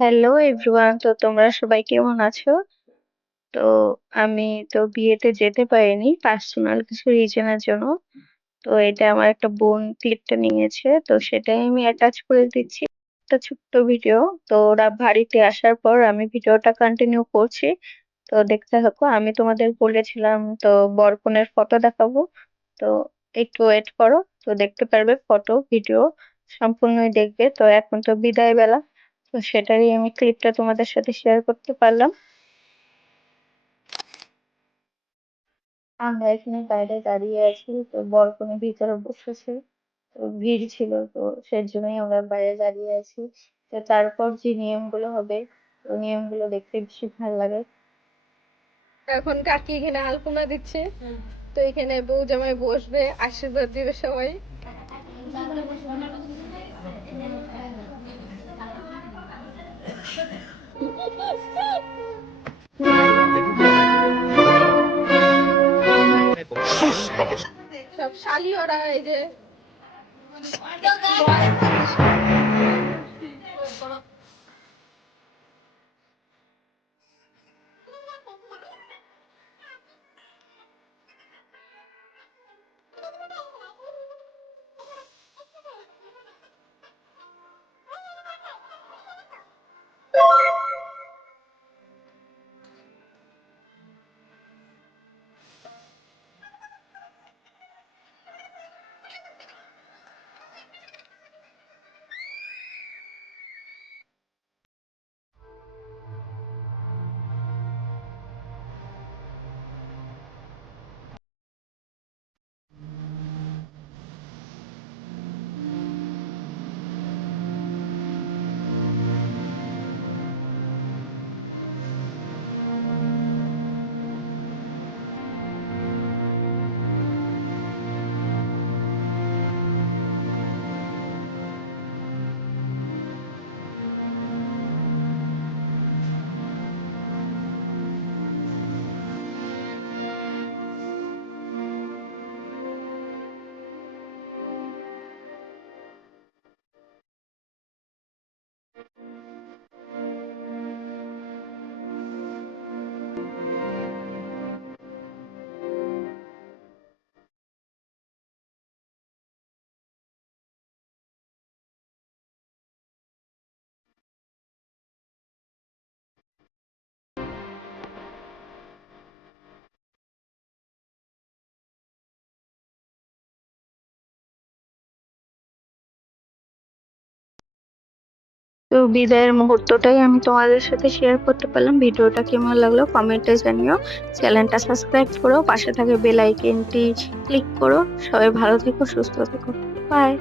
Hello everyone, তো তোমরা সবাই কেমন আছো? তো আমি তো বিয়েতে যেতে পারিনি পার্সোনাল কিছু রিজনের জন্য। তো এটা আমার একটা বোন ক্লিপটা নিয়েছে, তো সেটাই আমি অ্যাটাচ করে দিচ্ছি একটা ছোট্ট ভিডিও। তো ওরা বাড়িতে আসার পর আমি ভিডিওটা কন্টিনিউ করছি, তো দেখতে থাকো। আমি তোমাদের বলেছিলাম তো বর কনের ফটো দেখাবো, তো একটু ওয়েট করো, তো দেখতে পারবে ফটো ভিডিও সম্পূর্ণই দেখবে। তো এখন তো বিদায় বেলা, তো সেটারই আমি ক্লিপটা তোমাদের সাথে শেয়ার করতে পারলাম। আমরা এখানে বাইরে দাঁড়িয়ে আছি, তো বর কনে ভিতরে বসেছে, তো ভিড় ছিল, তো সেজন্যই আমরা বাইরে দাঁড়িয়ে আছি। তো তারপর যে নিয়মগুলো হবে, তো নিয়মগুলো দেখতে বেশি ভালো লাগে। এখন কাকি এখানে আলপনা দিচ্ছে, তো এখানে বউ জামাই বসবে, আশীর্বাদ দিবে সবাই। সব শালি ওরা এই যে তো বিদায়ের মুহূর্তটাই আমি তোমাদের সাথে শেয়ার করতে পারলাম। ভিডিওটা কেমন লাগলো কমেন্টে জানিও। চ্যানেলটা সাবস্ক্রাইব করো, পাশে থাকে বেল আইকনটি ক্লিক করো। সবাই ভালো থেকো, সুস্থ থেকো। বাই।